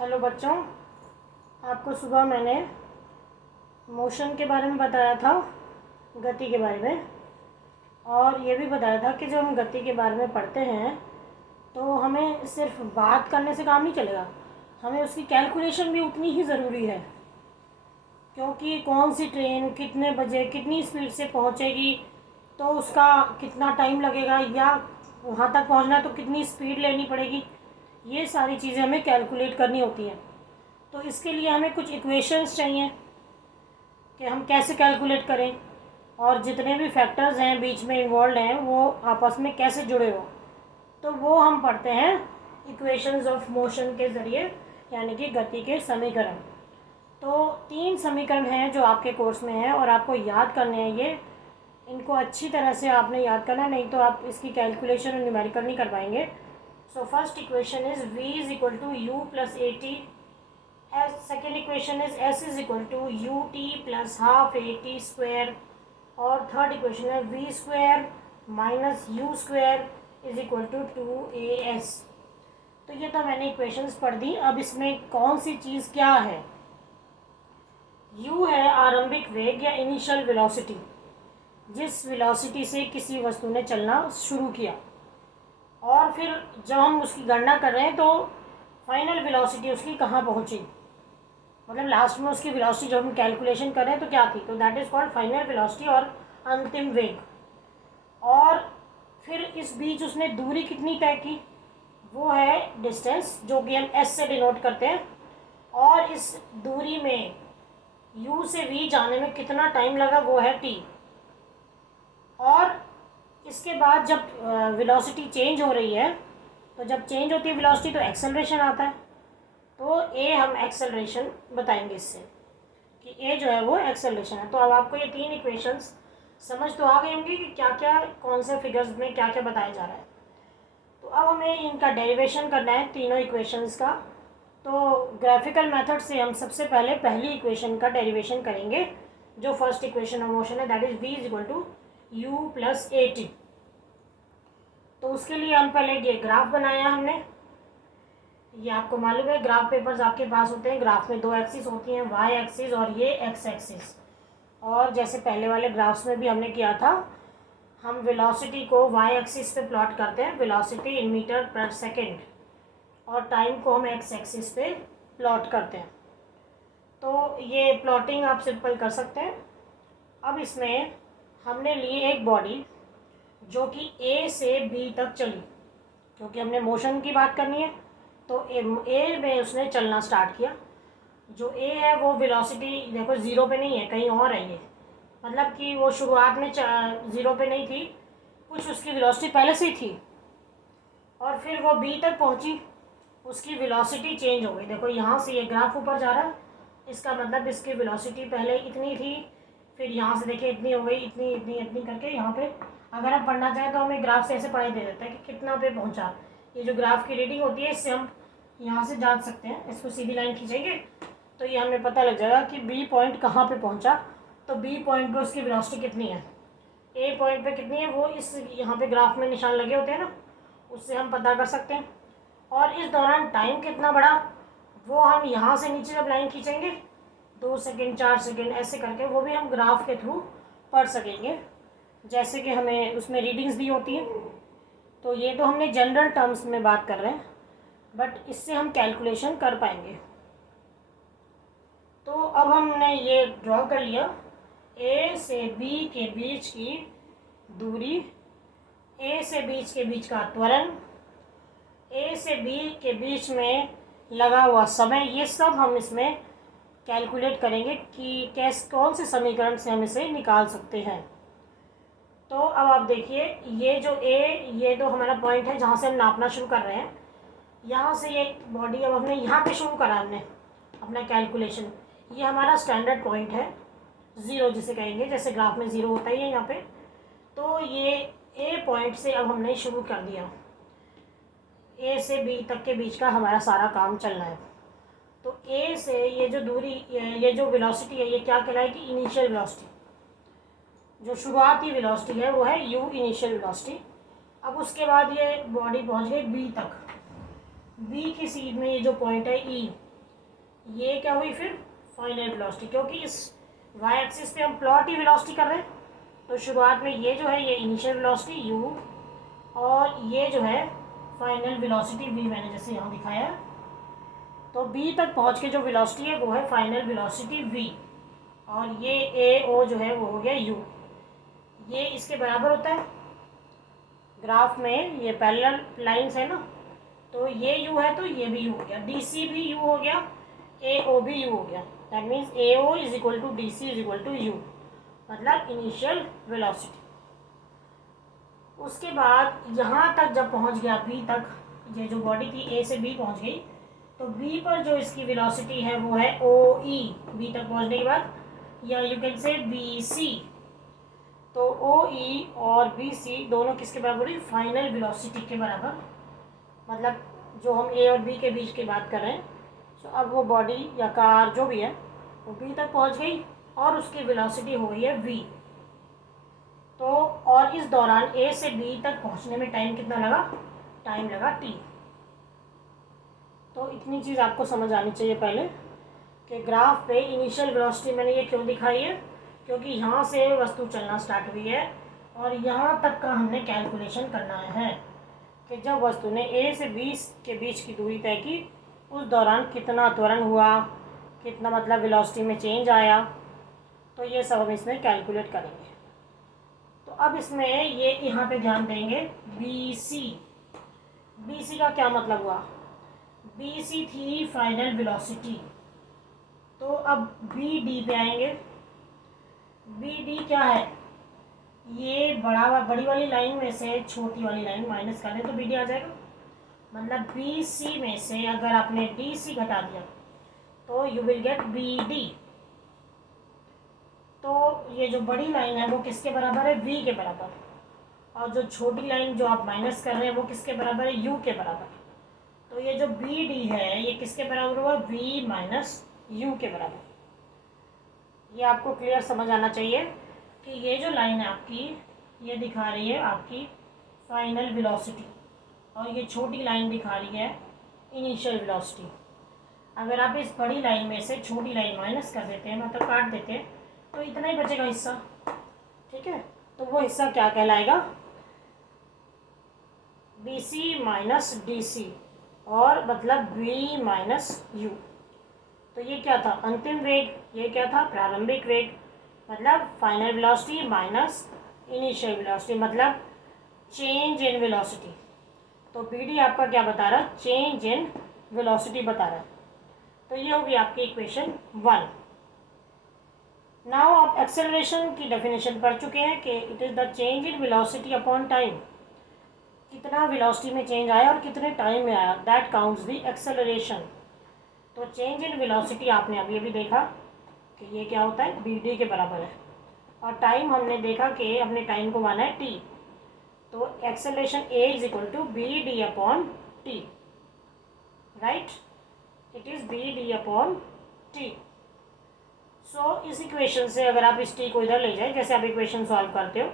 Hello बच्चों, आपको सुबह मैंने मोशन के बारे में बताया था, गति के बारे में, और ये भी बताया था कि जब हम गति के बारे में पढ़ते हैं तो हमें सिर्फ बात करने से काम नहीं चलेगा, हमें उसकी कैलकुलेशन भी उतनी ही ज़रूरी है। क्योंकि कौन सी ट्रेन कितने बजे कितनी स्पीड से पहुंचेगी, तो उसका कितना टाइम लगेगा, या वहाँ तक पहुंचना है तो कितनी स्पीड लेनी पड़ेगी, ये सारी चीज़ें हमें कैलकुलेट करनी होती हैं। तो इसके लिए हमें कुछ इक्वेशंस चाहिए कि हम कैसे कैलकुलेट करें, और जितने भी फैक्टर्स हैं बीच में इन्वॉल्व हैं वो आपस में कैसे जुड़े हो, तो वो हम पढ़ते हैं इक्वेशंस ऑफ मोशन के ज़रिए, यानी कि गति के समीकरण। तो 3 समीकरण हैं जो आपके कोर्स में हैं और आपको याद करने हैं। ये इनको अच्छी तरह से आपने याद करना, नहीं तो आप इसकी कैलकुलेशन और न्यूमेरिकल नहीं कर पाएंगे। So first equation is v is equal to u plus a t. Second equation is s is equal to u t plus half a t square. और थर्ड इक्वेशन है v square minus u square is equal to 2as। तो ये तो मैंने equations पढ़ दी। अब इसमें कौन सी चीज़ क्या है? u है आरंभिक वेग या इनिशियल वेलोसिटी, जिस वेलोसिटी से किसी वस्तु ने चलना शुरू किया, और फिर जब हम उसकी गणना कर रहे हैं तो फाइनल वेलोसिटी उसकी कहाँ पहुँची, मतलब लास्ट में उसकी वेलोसिटी जब हम कैलकुलेशन कर रहे हैं तो क्या थी, तो that is called final velocity और अंतिम वेग। और फिर इस बीच उसने दूरी कितनी तय की, वो है डिस्टेंस, जो कि हम s से डिनोट करते हैं। और इस दूरी में u से v जाने में कितना टाइम लगा, वो है t। और इसके बाद जब वेलोसिटी चेंज हो रही है, तो जब चेंज होती है वेलोसिटी तो एक्सेलरेशन आता है। तो a हम एक्सेलरेशन बताएंगे इससे कि a जो है वो एक्सेलरेशन है। तो अब आपको ये 3 इक्वेशंस समझ तो आ गई होंगी कि क्या क्या कौन से फिगर्स में क्या क्या बताया जा रहा है। तो अब हमें इनका डेरिवेशन करना है तीनों इक्वेशंस का। तो ग्राफिकल मेथड से हम सबसे पहले पहली इक्वेशन का डेरिवेशन करेंगे, जो फर्स्ट इक्वेशन ऑफ मोशन है, that is v is equal to u plus a t. तो उसके लिए हम पहले ये ग्राफ बनाया हमने। ये आपको मालूम है, ग्राफ पेपर्स आपके पास होते हैं, ग्राफ में 2 एक्सिस होती हैं, y एक्सिस और ये x एक्सिस। और जैसे पहले वाले ग्राफ्स में भी हमने किया था, हम वेलोसिटी को y एक्सिस पे प्लॉट करते हैं, वेलोसिटी इन मीटर पर सेकेंड, और टाइम को हम x एक्सिस पे प्लॉट करते हैं। तो ये प्लॉटिंग आप सिंपल कर सकते हैं। अब इसमें हमने लिए एक बॉडी जो कि a से b तक चली, क्योंकि हमने मोशन की बात करनी है। तो a में उसने चलना स्टार्ट किया। जो a है वो वेलोसिटी देखो 0 पे नहीं है, कहीं और है ये, मतलब कि वो शुरुआत में 0 पे नहीं थी, कुछ उसकी वेलोसिटी पहले से ही थी। और फिर वो b तक पहुंची, उसकी वेलोसिटी चेंज हो गई। देखो यहाँ से ये ग्राफ ऊपर जा रहा है, इसका मतलब इसकी वेलोसिटी पहले इतनी थी, फिर यहाँ से देखिए इतनी हो गई, इतनी इतनी इतनी करके यहाँ पे अगर आप पढ़ना चाहें तो हमें ग्राफ से ऐसे पढ़ाई दे देता है कि कितना पे पहुँचा। ये जो ग्राफ की रीडिंग होती है, इससे हम यहाँ से जान सकते हैं। इसको सीधी लाइन खींचेंगे तो ये हमें पता लग जाएगा कि बी पॉइंट कहाँ पे पहुँचा। तो बी पॉइंट पे उसकी वेलोसिटी कितनी है, ए पॉइंट पे कितनी है, वो इस यहाँ पे ग्राफ में निशान लगे होते हैं ना, उससे हम पता कर सकते हैं। और इस दौरान टाइम कितना बढ़ा, वो हम यहाँ से नीचे जब लाइन खींचेंगे 2 सेकेंड 4 सेकेंड ऐसे करके, वो भी हम ग्राफ के थ्रू पढ़ सकेंगे, जैसे कि हमें उसमें रीडिंग्स दी होती हैं। तो ये तो हमने जनरल टर्म्स में बात कर रहे हैं, बट इससे हम कैलकुलेशन कर पाएंगे। तो अब हमने ये ड्रॉ कर लिया, a से b के बीच की दूरी, a से बीच के बीच का त्वरण, a से b के बीच में लगा हुआ समय, ये सब हम इसमें कैलकुलेट करेंगे कि कौन से समीकरण से हम इसे निकाल सकते हैं। तो अब आप देखिए, ये जो ये तो हमारा पॉइंट है जहाँ से हम नापना शुरू कर रहे हैं। यहाँ से ये बॉडी अब हमने यहाँ पे शुरू करा, हमने अपना कैलकुलेशन। ये हमारा स्टैंडर्ड पॉइंट है, 0 जिसे कहेंगे, जैसे ग्राफ में 0 होता ही है यहाँ पे। तो ये ए पॉइंट से अब हमने शुरू कर दिया, ए से बी तक के बीच का हमारा सारा काम चलना है। तो ए से ये जो दूरी, ये जो वेलोसिटी है, ये क्या कहलाएगी, इनिशियल वेलोसिटी। जो शुरुआती वेलोसिटी है वो है u इनिशियल वेलोसिटी। अब उसके बाद ये बॉडी पहुंच गई b तक, b की सीध में ये जो पॉइंट है e, ये क्या हुई फिर फाइनल वेलोसिटी, क्योंकि इस वाई एक्सिस पे हम प्लॉट ही वेलोसिटी कर रहे हैं। तो शुरुआत में ये जो है ये इनिशियल वेलोसिटी u, और ये जो है फाइनल वेलोसिटी v, मैंने जैसे यहाँ दिखाया। तो b तक पहुँच के जो वेलोसिटी है वो है फाइनल वेलोसिटी v, और ये a o जो है वो हो गया u। ये इसके बराबर होता है। ग्राफ में ये पैरेलल लाइंस है ना, तो ये u है तो ये भी u हो गया, dc भी u हो गया, ao भी u हो गया। That means ao is equal to dc is equal to u, मतलब इनिशियल वेलोसिटी। उसके बाद यहाँ तक जब पहुँच गया b तक, ये जो बॉडी थी a से b पहुँच गई, तो b पर जो इसकी वेलोसिटी है वो है oe, b तक पहुँचने के बाद, या यू कैन से bc। तो oe और bc दोनों किसके बराबर हुई, फाइनल वेलोसिटी के बराबर। मतलब जो हम a और b के बीच की बात कर रहे हैं, तो अब वो बॉडी या कार जो भी है वो b तक पहुंच गई और उसकी वेलोसिटी हो गई है v। तो और इस दौरान a से b तक पहुंचने में टाइम कितना लगा, टाइम लगा t। तो इतनी चीज़ आपको समझ आनी चाहिए पहले कि ग्राफ पे इनिशियल वेलोसिटी मैंने ये क्यों दिखाई है, क्योंकि यहाँ से वस्तु चलना स्टार्ट हुई है और यहाँ तक का हमने कैलकुलेशन करना है कि जब वस्तु ने a से b के बीच की दूरी तय की उस दौरान कितना त्वरण हुआ, कितना मतलब वेलोसिटी में चेंज आया। तो ये सब हम इसमें कैलकुलेट करेंगे। तो अब इसमें ये यहाँ पे ध्यान देंगे BC। BC का क्या मतलब हुआ, BC थी फाइनल वेलोसिटी। तो अब BD पे आएंगे। BD क्या है, ये बड़ी वाली लाइन में से छोटी वाली लाइन माइनस कर दें तो BD आ जाएगा। मतलब BC में से अगर आपने DC घटा दिया तो यू विल गेट BD। तो ये जो बड़ी लाइन है वो किसके बराबर है, V के बराबर, और जो छोटी लाइन जो आप माइनस कर रहे हैं वो किसके बराबर है, U के बराबर। तो ये जो BD है ये किसके बराबर हुआ, V माइनस U के बराबर। ये आपको क्लियर समझ आना चाहिए कि ये जो लाइन है आपकी ये दिखा रही है आपकी फाइनल वेलोसिटी, और ये छोटी लाइन दिखा रही है इनिशियल वेलोसिटी। अगर आप इस बड़ी लाइन में से छोटी लाइन माइनस कर देते हैं, मतलब काट देते हैं, तो इतना ही बचेगा हिस्सा। ठीक है, तो वो हिस्सा क्या कहलाएगा, BC माइनस DC, और मतलब V माइनस U। तो ये क्या था, अंतिम वेग, ये क्या था, प्रारंभिक वेग, मतलब final velocity minus initial velocity, मतलब चेंज इन वेलोसिटी। तो BD आपका क्या बता रहा है, चेंज इन वेलोसिटी बता रहा है। तो ये होगी आपकी इक्वेशन 1। नाउ आप एक्सेलरेशन की डेफिनेशन पढ़ चुके हैं कि it is the change in velocity upon time. कितना वेलोसिटी में चेंज आया और कितने टाइम में आया, दैट काउंट्स द एक्सेलरेशन। तो चेंज इन वेलोसिटी आपने अभी देखा कि ये क्या होता है, BD के बराबर है, और टाइम हमने देखा कि अपने टाइम को माना है t। तो acceleration A is equal to BD upon t, right, it is BD upon t। So इस इक्वेशन से अगर आप इस t को इधर ले जाए, जैसे आप इक्वेशन सॉल्व करते हो,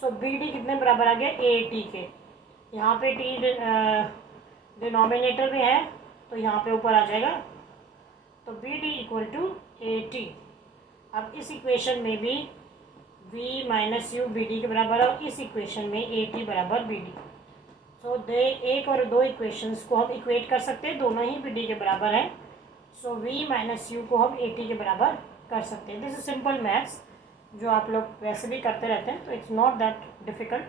सो BD कितने बराबर आ गया, AT के। यहाँ पे t डिनोमिनेटर में है तो यहाँ पे ऊपर आ जाएगा, तो BD इक्वल टू AT। अब इस इक्वेशन में भी V माइनस U BD के बराबर है, और इस इक्वेशन में AT बराबर BD। सो एक और दो इक्वेशंस को हम इक्वेट कर सकते हैं, दोनों ही BD के बराबर हैं। सो V माइनस U को हम AT के बराबर कर सकते हैं। दिस इज सिंपल मैथ्स जो आप लोग वैसे भी करते रहते हैं, तो it's not that difficult.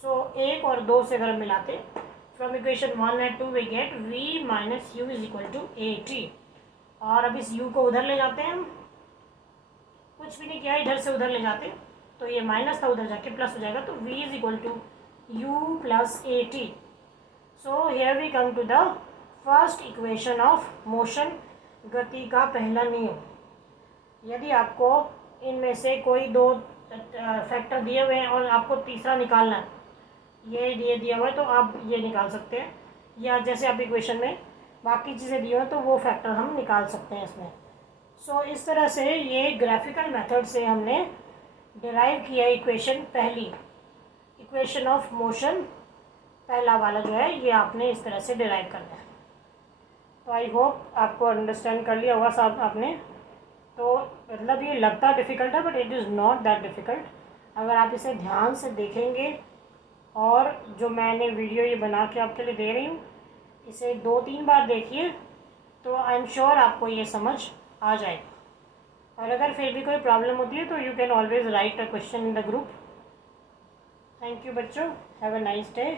So एक और दो से अगर मिलाते, from equation 1 and 2 we get V minus U is equal to AT। और अब इस U को उधर ले जाते हैं हम, कुछ भी नहीं किया, इधर से उधर ले जाते तो ये माइनस था उधर जाके प्लस हो जाएगा, तो V is equal to U plus AT। So here we come to the first equation of motion, गति का पहला नियम। यदि आपको इनमें से कोई दो फैक्टर दिए हुए हैं और आपको तीसरा निकालना है, ये दिया हुआ है तो आप ये निकाल सकते हैं, या जैसे आप इक्वेशन में बाकी चीज़ें दी हुई हैं तो वो फैक्टर हम निकाल सकते हैं इसमें। सो इस तरह से ये ग्राफिकल मेथड से हमने डिराइव किया इक्वेशन पहली, इक्वेशन ऑफ मोशन पहला वाला जो है ये आपने इस तरह से डिराइव करना है। तो आई होप आपको अंडरस्टैंड कर लिया होगा सब आपने। तो मतलब ये लगता डिफ़िकल्ट है but it is not that difficult अगर आप इसे ध्यान से देखेंगे। और जो मैंने वीडियो ये बना के आपके लिए दे रही हूँ इसे 2-3 बार देखिए तो आई एम श्योर आपको ये समझ आ जाएगा। और अगर फिर भी कोई प्रॉब्लम होती है तो you can always right a question in the group. Thank you बच्चों, हैव अ नाइस डे।